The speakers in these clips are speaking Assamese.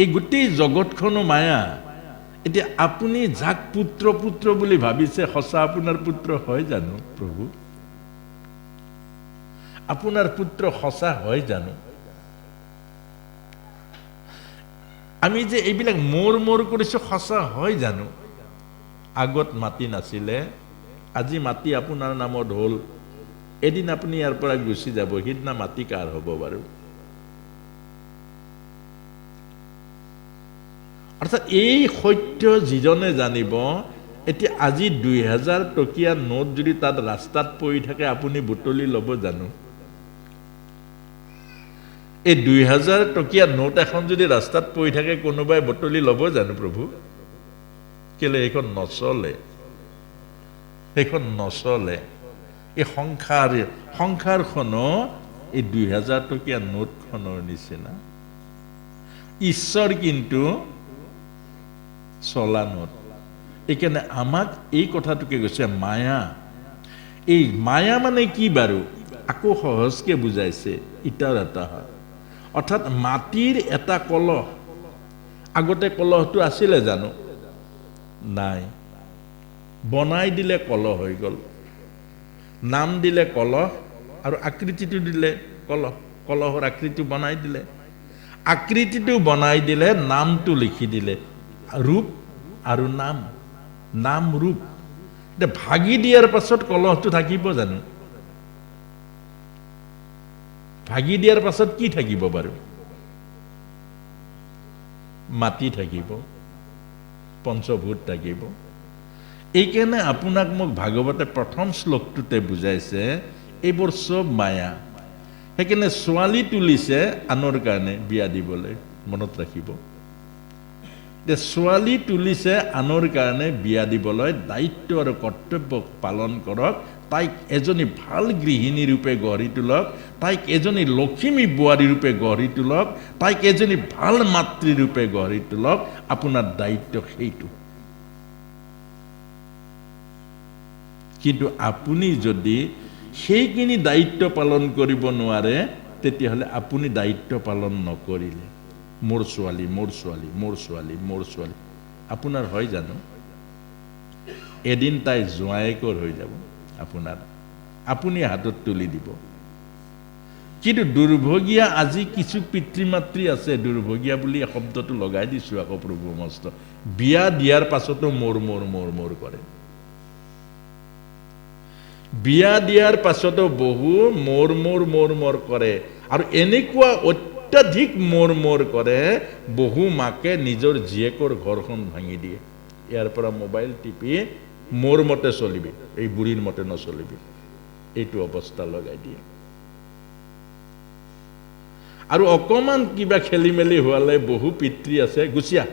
এই গোটেই জগতখনো মায়া। এতিয়া আপুনি যাক পুত্ৰ পুত্ৰ বুলি ভাবিছে সঁচা আপোনাৰ পুত্ৰ হয় জানো প্ৰভু? আপোনাৰ পুত্ৰ সঁচা হয় জানো? আমি যে এইবিলাক মোৰ কৰিছো সঁচা হয় জানো? আগত মাটি নাছিলে, আজি মাটি আপোনাৰ নামত হ'ল, এদিন আপুনি ইয়াৰ পৰা গুচি যাব, সিদিনা মাটি কাৰ হ'ব বাৰু? অৰ্থাৎ এই সত্য যিজনে জানিব, এতিয়া আজি 2000 টকীয়া নোট যদি তাত ৰাস্তাত পৰি থাকে আপুনি বুটলি ল'ব জানো? এই 2000 টকীয়া নোট এখন যদি ৰাস্তাত পৰি থাকে কোনোবাই বুটলি ল'ব জানো প্ৰভু? কেলে এইখন নচলে, সেইখন নচলে। এই সংসাৰখনো এই 2000 টকীয়া নোটখনৰ নিচিনা। ঈশ্বৰ কিন্তু চলা নোট। এইকাৰণে আমাক এই কথাটোকে কৈছে মায়া। এই মায়া মানে কি বাৰু? আকৌ সহজকে বুজাইছে, ইটাৰ এটা হয়। অৰ্থাৎ মাটিৰ এটা কলহ, আগতে কলহটো আছিলে জানো? নাই। বনাই দিলে কলহ হৈ গ'ল, নাম দিলে কলহ আৰু আকৃতিটো দিলে কলহ, কলহৰ আকৃতি বনাই দিলে, আকৃতিটো বনাই দিলে, নামটো লিখি দিলে, ৰূপ আৰু নাম, নাম ৰূপ। এতিয়া ভাগি দিয়াৰ পাছত কলহটো থাকিব জানো? ভাগি দিয়াৰ পাছত কি থাকিব বাৰু? মাটি থাকিব, পঞ্চভূত থাকিব। এইকাৰণে আপোনাক মোক ভাগৱতে প্ৰথম শ্লোকটোতে বুজাইছে এইবোৰ চব মায়া। সেইকাৰণে ছোৱালী তুলিছে আনৰ কাৰণে বিয়া দিবলৈ, মনত ৰাখিব। ছোৱালী তুলিছে আনৰ কাৰণে বিয়া দিবলৈ, দায়িত্ব আৰু কৰ্তব্য পালন কৰক, তাইক এজনী ভাল গৃহিণী ৰূপে গঢ়ি তোলক, তাইক এজনী লখিমী বোৱাৰী ৰূপে গঢ়ি তোলক, তাইক এজনী ভাল মাতৃ ৰূপে গঢ়ি তোলক। আপোনাৰ দায়িত্ব সেইটো। কিন্তু আপুনি যদি সেইখিনি দায়িত্ব পালন কৰিব নোৱাৰে, তেতিয়াহ'লে আপুনি দায়িত্ব পালন নকৰিলে। মোৰ ছোৱালী, মোৰ ছোৱালী, মোৰ ছোৱালী, মোৰ ছোৱালী, আপোনাৰ হয় জানো? এদিন তাই জোঁৱায়েকৰ হৈ যাব আপোনাৰ, আপুনি হাতত তুলি দিব। কিন্তু দুৰ্ভগীয়া আজি কিছু পিতৃ মাতৃ আছে, দুৰ্ভগীয়া বুলি শব্দটো লগাই দিছো আকৌ প্ৰভু মস্ত, বিয়া দিয়াৰ পাছতো মোৰ মোৰ মোৰ মোৰ কৰে। বিয়া দিয়াৰ পাছতো বহু মোৰ মোৰ মোৰ মোৰ কৰে, আৰু এনেকুৱা অত্যাধিক মোৰ মোৰ কৰে, বহু মাকে নিজৰ জীয়েকৰ ঘৰখন ভাঙি দিয়ে। ইয়াৰ পৰা মোবাইল টিপি মোৰ মতে চলিবি, এই বুঢ়ীৰ মতে নচলিবি, এইটো অৱস্থা লগাই দিয়ে। আৰু অকমান কিবা খেলি মেলি হোৱালে বহু পিতৃ আছে, গুচিয়া।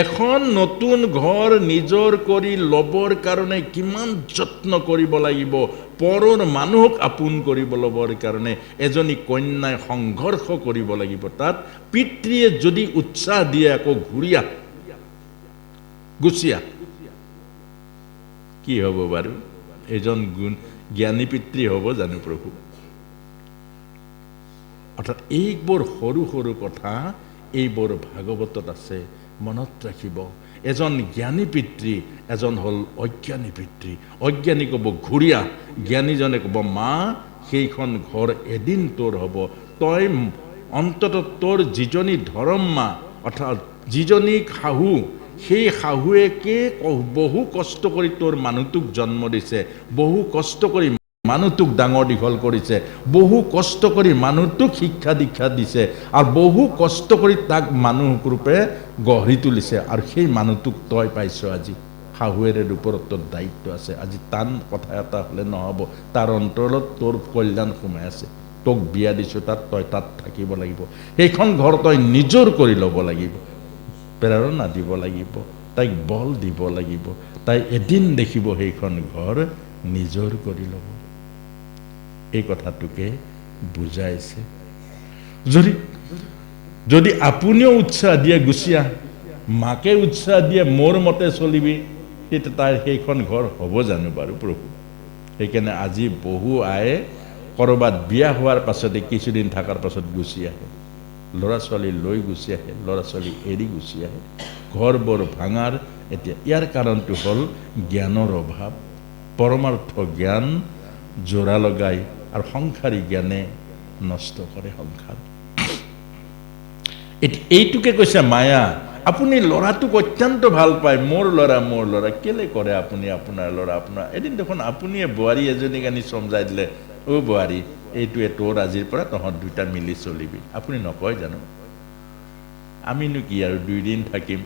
এখন নতুন ঘৰ নিজৰ কৰি ল'বৰ কাৰণে কিমান যত্ন কৰিব লাগিব, পৰৰ মানুহক আপোন কৰিব ল'বৰ কাৰণে এজনী কন্যাই সংঘৰ্ষ কৰিব লাগিব। তাত পিতৃয়ে যদি উৎসাহ দিয়ে আকৌ ঘূৰিয়া, গুচিয়া, কি হ'ব বাৰু? এজন জ্ঞানী পিতৃ হ'ব জানো প্ৰভু? অৰ্থাৎ এইবোৰ সৰু সৰু কথা, এইবোৰ ভাগৱতত আছে, মনত ৰাখিব। এজন জ্ঞানী পিতৃ, এজন হ'ল অজ্ঞানী পিতৃ। অজ্ঞানী ক'ব ঘূৰিয়া, জ্ঞানীজনে ক'ব মা সেইখন ঘৰ এদিন তোৰ হ'ব। তই অন্তত তোৰ যিজনী ধৰম্মা, অৰ্থাৎ যিজনী শাহু, সেই শাহুৱেকে বহু কষ্ট কৰি তোৰ মানুহটোক জন্ম দিছে, বহু কষ্ট কৰি মানুহটোক ডাঙৰ দীঘল কৰিছে, বহু কষ্ট কৰি মানুহটোক শিক্ষা দীক্ষা দিছে, আৰু বহু কষ্ট কৰি তাক মানুহ ৰূপে গঢ়ি তুলিছে, আৰু সেই মানুহটোক তই পাইছ আজি। শাহুৱেৰে ওপৰত তোৰ দায়িত্ব আছে। আজি টান কথা এটা হ'লে নহ'ব, তাৰ অন্তৰত তোৰ কল্যাণ সোমাই আছে। তোক বিয়া দিছোঁ তাত, তই তাত থাকিব লাগিব, সেইখন ঘৰ তই নিজৰ কৰি ল'ব লাগিব, প্ৰেৰণা দিব লাগিব, তাইক বল দিব লাগিব, তাই এদিন দেখিব সেইখন ঘৰ নিজৰ কৰি ল'ব। এই কথাটোকে বুজাইছে। যদি আপুনিও উৎসাহ দিয়ে গুচিয়া, মাকে উৎসাহ দিয়ে মোৰ মতে চলিবি, তেতিয়া তাইৰ সেইখন ঘৰ হ'ব জানো বাৰু প্ৰভু? সেইকাৰণে আজি বহু আয়ে ক'ৰবাত বিয়া হোৱাৰ পাছতে কিছুদিন থকাৰ পাছত গুচি আহে, ল'ৰা ছোৱালী লৈ গুচি আহে, ল'ৰা ছোৱালী এৰি গুচি আহে, ঘৰবোৰ ভাঙাৰ। এতিয়া ইয়াৰ কাৰণটো হ'ল জ্ঞানৰ অভাৱ। পৰমাৰ্থ জ্ঞান জোৰা লগাই আৰু সংসাৰী জ্ঞানে নষ্ট কৰে সংসাৰ। এইটোকে কৈছে মায়া। আপুনি ল'ৰাটোক অত্যন্ত ভাল পায়, মোৰ ল'ৰা কেলে কৰে আপুনি আপোনাৰ ল'ৰা আপোনাৰ। এদিন দেখোন আপুনিয়ে বোৱাৰী এজনীক আনি চমজাই দিলে, অ' বোৱাৰী এইটোৱে তোৰ, আজিৰ পৰা তহঁত দুটা মিলি চলিবি। আপুনি নকয় জানো, আমিনো কি আৰু 2 দিন থাকিম,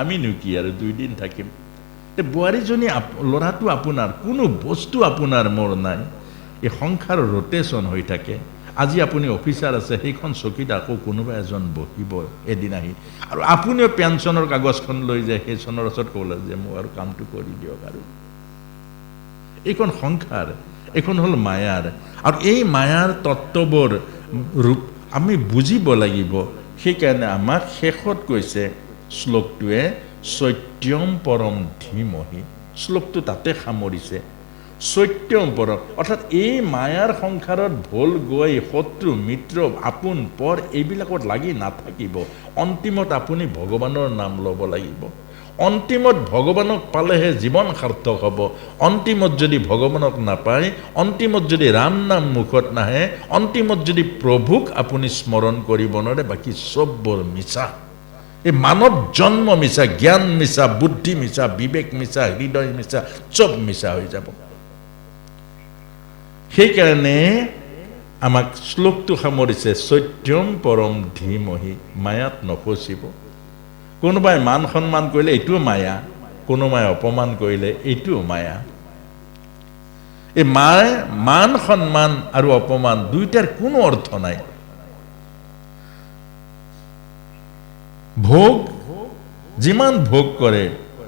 আমিনো কি আৰু 2 দিন থাকিম। বোৱাৰীজনী ল'ৰাটো আপোনাৰ, কোনো বস্তু আপোনাৰ মোৰ নাই। এই সংসাৰ ৰোটেশ্যন হৈ থাকে। আজি আপুনি অফিচাৰ আছে, সেইখন চকীত আকৌ কোনোবা এজন বহিব এদিন আহি, আৰু আপুনিও পেঞ্চনৰ কাগজখন লৈ যায় সেইজনৰ ওচৰত ক'লে যে মোক আৰু কামটো কৰি দিয়ক। আৰু এইখন সংসাৰ, এইখন হ'ল মায়াৰ। আৰু এই মায়াৰ তত্ত্ববোৰ ৰূপ আমি বুজিব লাগিব। সেইকাৰণে আমাক শেষত কৈছে শ্লোকটোৱে, সত্যম পৰম ধীমহি। শ্লোকটো তাতে সামৰিছে, সত্যম পৰম, অৰ্থাৎ এই মায়াৰ সংসাৰত ভুল গৈ শত্ৰু মিত্ৰ আপোন পৰ এইবিলাকত লাগি নাথাকিব। অন্তিমত আপুনি ভগৱানৰ নাম ল'ব লাগিব। অন্তিমত ভগৱানক পালেহে জীৱন সাৰ্থক হ'ব। অন্তিমত যদি ভগৱানক নাপায়, অন্তিমত যদি ৰাম নাম মুখত নাহে, অন্তিমত যদি প্ৰভুক আপুনি স্মৰণ কৰিব নোৱাৰে, বাকী চববোৰ মিছা। এই মানৱ জন্ম মিছা, জ্ঞান মিছা, বুদ্ধি মিছা, বিবেক মিছা, হৃদয় মিছা, চব মিছা হৈ যাব। সেইকাৰণে আমাক শ্লোকটো সামৰিছে, সত্যম পৰম ধীমহি। মায়াত নফচিব। কোনোবাই মান সন্মান কৰিলে এইটোও মায়া, কোনোবাই অপমান কৰিলে এইটোও মায়া। এই মান সন্মান আৰু অপমান দুইটাৰ কোনো অৰ্থ নাই। ভোগ যিমান ভোগ কৰে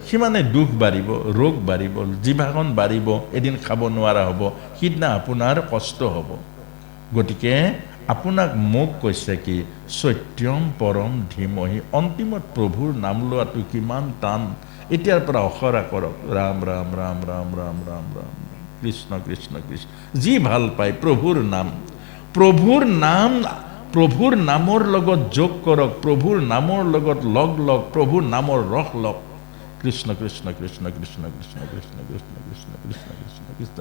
সিমানে দুখ বাঢ়িব, ৰোগ বাঢ়িব, জিভাখন বাঢ়িব, এদিন খাব নোৱাৰা হ'ব, সিদিনা আপোনাৰ কষ্ট হ'ব। গতিকে আপোনাক মোক কৈছে কি, সত্যম পৰম ধীমহি। অন্তিমত প্ৰভুৰ নাম লোৱাটো কিমান টান। এতিয়াৰ পৰা অখৰা কৰক, ৰাম ৰাম ৰাম ৰাম ৰাম ৰাম ৰাম কৃষ্ণ কৃষ্ণ কৃষ্ণ। যি ভাল পায় প্ৰভুৰ নাম, প্ৰভুৰ নামৰ লগত যোগ কৰক, প্ৰভুৰ নামৰ লগত লগ প্ৰভুৰ নামৰ ৰস লওক। কৃষ্ণ কৃষ্ণ কৃষ্ণ কৃষ্ণ কৃষ্ণ কৃষ্ণ কৃষ্ণ কৃষ্ণ কৃষ্ণ কৃষ্ণ কৃষ্ণ।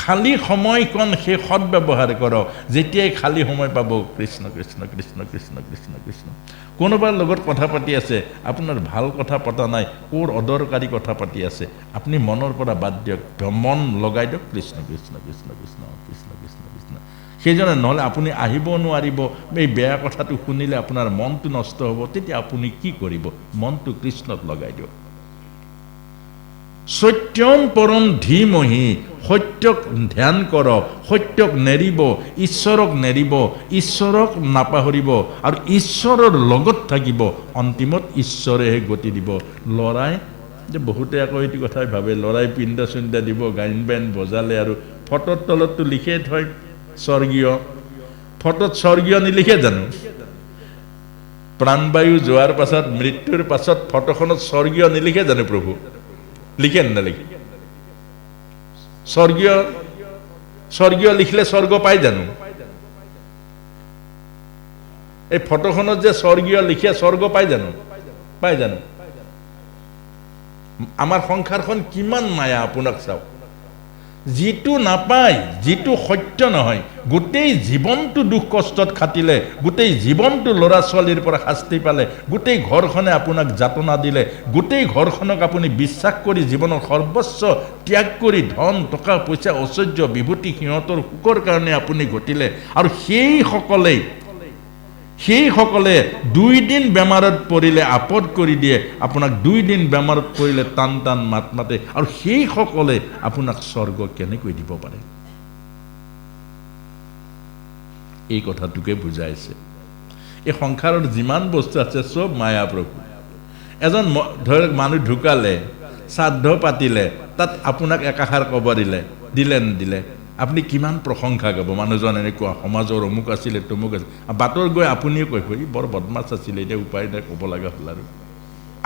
খালী সময়কণ সেই সৎব্যৱহাৰ কৰক। যেতিয়াই খালী সময় পাব, কৃষ্ণ কৃষ্ণ কৃষ্ণ কৃষ্ণ কৃষ্ণ কৃষ্ণ। কোনোবাৰ লগত কথা পাতি আছে, আপোনাৰ ভাল কথা পতা নাই, ক'ৰ অদৰকাৰী কথা পাতি আছে, আপুনি মনৰ পৰা বাদ দিয়ক, মন লগাই দিয়ক কৃষ্ণ কৃষ্ণ কৃষ্ণ কৃষ্ণ কৃষ্ণ কৃষ্ণ কৃষ্ণ। সেইজনে নহ'লে আপুনি আহিব নোৱাৰিব, এই বেয়া কথাটো শুনিলে আপোনাৰ মনটো নষ্ট হ'ব। তেতিয়া আপুনি কি কৰিব, মনটো কৃষ্ণত লগাই দিয়ক। সত্যম পৰম ধীমহি। সত্যক ধ্যান কৰক, সত্যক নেৰিব, ঈশ্বৰক নেৰিব, ঈশ্বৰক নাপাহৰিব আৰু ঈশ্বৰৰ লগত থাকিব। অন্তিমত ঈশ্বৰেহে গতি দিব। ল'ৰাই যে বহুতে আকৌ এইটো কথাই ভাবে, ল'ৰাই পিন্ধা চিন্ধা দিব, গায়ন বায়ন বজালে আৰু ফটোৰ তলততো লিখে থয় স্বৰ্গীয়। ফটোত স্বৰ্গীয় নিলিখে জানো? প্ৰাণবায়ু যোৱাৰ পাছত, মৃত্যুৰ পাছত ফটোখনত স্বৰ্গীয় নিলিখে জানো প্ৰভু? লিখে নালিখে? স্বৰ্গীয় লিখিলে স্বৰ্গ পাই জানো? এই ফটোখনত যে স্বৰ্গীয় লিখে, স্বৰ্গ পাই জানো? পাই জানো? আমাৰ সংসাৰখন কিমান মায়া আপোনাক চাওক। যিটো নাপায়, যিটো সত্য নহয়, গোটেই জীৱনটো দুখ কষ্টত খাটিলে, গোটেই জীৱনটো ল'ৰা ছোৱালীৰ পৰা শাস্তি পালে, গোটেই ঘৰখনে আপোনাক যাতনা দিলে, গোটেই ঘৰখনক আপুনি বিশ্বাস কৰি জীৱনৰ সৰ্বস্ব ত্যাগ কৰি ধন টকা পইচা ঐশ্বৰ্য বিভূতি সিহঁতৰ সুখৰ কাৰণে আপুনি ঘটিলে, আৰু সেইসকলে 2 দিন বেমাৰত পৰিলে আপদ কৰি দিয়ে, আপোনাক 2 দিন বেমাৰত পৰিলে টান টান মাত মাতে, আৰু সেইসকলে আপোনাক স্বৰ্গ কেনেকৈ দিব পাৰে? এই কথাটোকে বুজাইছে। এই সংসাৰত যিমান বস্তু আছে চব মায়া প্ৰভু। এজন ধৰক মানুহ ঢুকালে, শ্ৰাদ্ধ পাতিলে, তাত আপোনাক একাষাৰ ক'ব দিলে নিদিলে, আপুনি কিমান প্ৰশংসা গাব, মানুহজন এনেকুৱা সমাজৰ অমুক আছিলে তমুক আছিল, বাটৰ গৈ আপুনিও কৈ ই বৰ বদমাছ আছিলে, এতিয়া উপায় নাই ক'ব লগা হ'ল। আৰু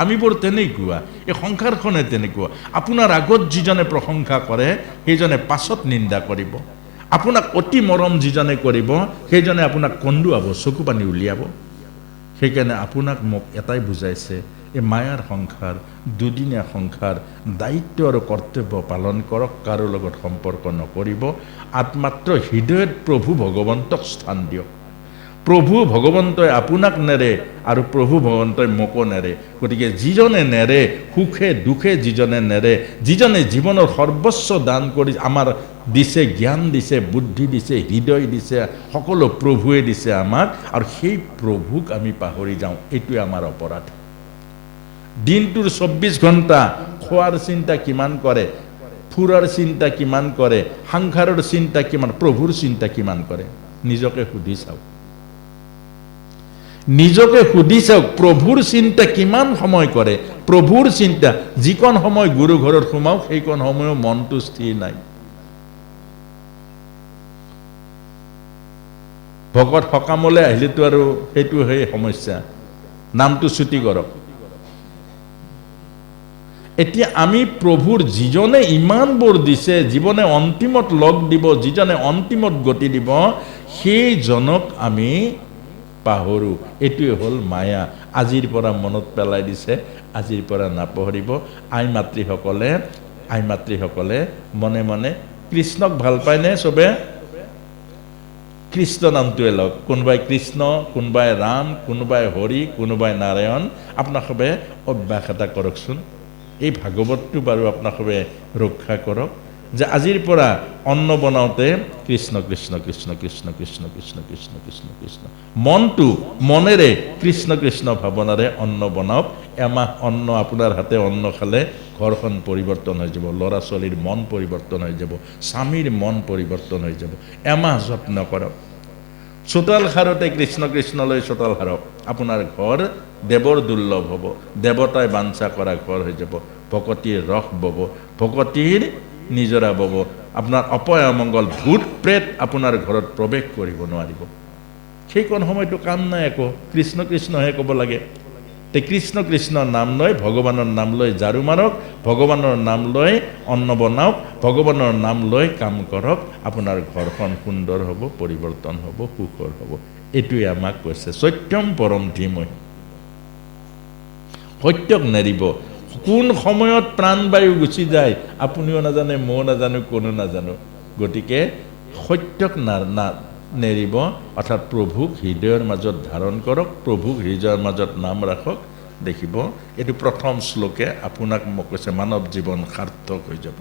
আমি বৰ তেনেকুৱা, এই সংসাৰখনে তেনেকুৱা। আপোনাৰ আগত যিজনে প্ৰশংসা কৰে সেইজনে পাছত নিন্দা কৰিব, আপোনাক অতি মৰম যিজনে কৰিব সেইজনে আপোনাক কন্দুৱাব, চকু পানী উলিয়াব। সেইকাৰণে আপোনাক মোক এটাই বুজাইছে, এই মায়াৰ সংসাৰ, দুদিনীয়া সংসাৰ, দায়িত্ব আৰু কৰ্তব্য পালন কৰক, কাৰো লগত সম্পৰ্ক নকৰিব, আত্মাত্ৰ হৃদয়ত প্ৰভু ভগৱন্তক স্থান দিয়ক। প্ৰভু ভগৱন্তই আপোনাক নেৰে আৰু প্ৰভু ভগৱন্তই মোকো নেৰে। গতিকে যিজনে নেৰে, সুখে দুখে যিজনে নেৰে, যিজনে জীৱনৰ সৰ্বস্ব দান কৰি আমাৰ দিছে, জ্ঞান দিছে, বুদ্ধি দিছে, হৃদয় দিছে, সকলো প্ৰভুৱে দিছে আমাক, আৰু সেই প্ৰভুক আমি পাহৰি যাওঁ। এইটোৱে আমাৰ অপৰাধ। দিনটোৰ 24 ঘণ্টা খোৱাৰ চিন্তা কিমান কৰে, ফুৰাৰ চিন্তা কিমান কৰে, সংসাৰৰ চিন্তা কিমান, প্ৰভুৰ চিন্তা কিমান কৰে? নিজকে সুধি চাওক, নিজকে সুধি চাওক, প্ৰভুৰ চিন্তা কিমান সময় কৰে? প্ৰভুৰ চিন্তা যিকণ সময় গুৰু ঘৰত সোমাওক, সেইকণ সময়ো মনটো স্থিৰ নাই। ভকত সকামলৈ আহিলেতো আৰু সেইটো সেই সমস্যা, নামটো ছুটি কৰক। এতিয়া আমি প্ৰভুৰ যিজনে ইমানবোৰ দিছে, জীৱনে অন্তিমত লগ দিব, যিজনে অন্তিমত গতি দিব, সেইজনক আমি পাহৰো। এইটোৱে হ'ল মায়া। আজিৰ পৰা মনত পেলাই দিছে, আজিৰ পৰা নাপাহৰিব। আই মাতৃসকলে মনে মনে কৃষ্ণক ভাল পায়নে? চবে কৃষ্ণ নামটোৱে লওক। কোনোবাই কৃষ্ণ, কোনোবাই ৰাম, কোনোবাই হৰি, কোনোবাই নাৰায়ণ। আপোনালোকে অভ্যাস এটা কৰকচোন, এই ভাগৱতটো বাৰু আপোনালোকে ৰক্ষা কৰক, যে আজিৰ পৰা অন্ন বনাওঁতে কৃষ্ণ কৃষ্ণ কৃষ্ণ কৃষ্ণ কৃষ্ণ কৃষ্ণ কৃষ্ণ কৃষ্ণ কৃষ্ণ, মনটো মনেৰে কৃষ্ণ কৃষ্ণ ভাৱনাৰে অন্ন বনাওক। এমাহ অন্ন আপোনাৰ হাতে অন্ন খালে ঘৰখন পৰিৱৰ্তন হৈ যাব, ল'ৰা ছোৱালীৰ মন পৰিৱৰ্তন হৈ যাব, স্বামীৰ মন পৰিৱৰ্তন হৈ যাব। এমাহ যত্ন কৰক। চোতাল সাৰোঁতে কৃষ্ণ কৃষ্ণলৈ চোতাল সাৰক, আপোনাৰ ঘৰ দেৱৰ দুৰ্লভ হ'ব, দেৱতাই বাঞ্ছা কৰা ঘৰ হৈ যাব। ভকতিৰ ৰস বব, ভকতিৰ নিজৰা বব। আপোনাৰ অপয় অমংগল, ভূত প্ৰেত আপোনাৰ ঘৰত প্ৰৱেশ কৰিব নোৱাৰিব। সেইকণ সময়তো কাম নাই একো, কৃষ্ণ কৃষ্ণহে ক'ব লাগে। তে কৃষ্ণ কৃষ্ণ নাম লৈ, ভগৱানৰ নাম লৈ ঝাৰু মাৰক, ভগৱানৰ নাম লৈ অন্ন বনাওক, ভগৱানৰ নাম লৈ কাম কৰক। আপোনাৰ ঘৰখন সুন্দৰ হ'ব, পৰিৱৰ্তন হ'ব, সুখৰ হ'ব। এইটোৱে আমাক কৈছে সত্যম পৰম ধীমহি। সত্যক নেৰিব। কোন সময়ত প্ৰাণবায়ু গুচি যায় আপুনিও নাজানে, ময়ো নাজানো, কোনো নাজানো। গতিকে সত্যক নেৰিব, অৰ্থাৎ প্ৰভুক হৃদয়ৰ মাজত ধাৰণ কৰক, প্ৰভুক হৃদয়ৰ মাজত নাম ৰাখক। দেখিব এইটো প্ৰথম শ্লোকে আপোনাক মোক কৈছে মানৱ জীৱন সাৰ্থক হৈ যাব।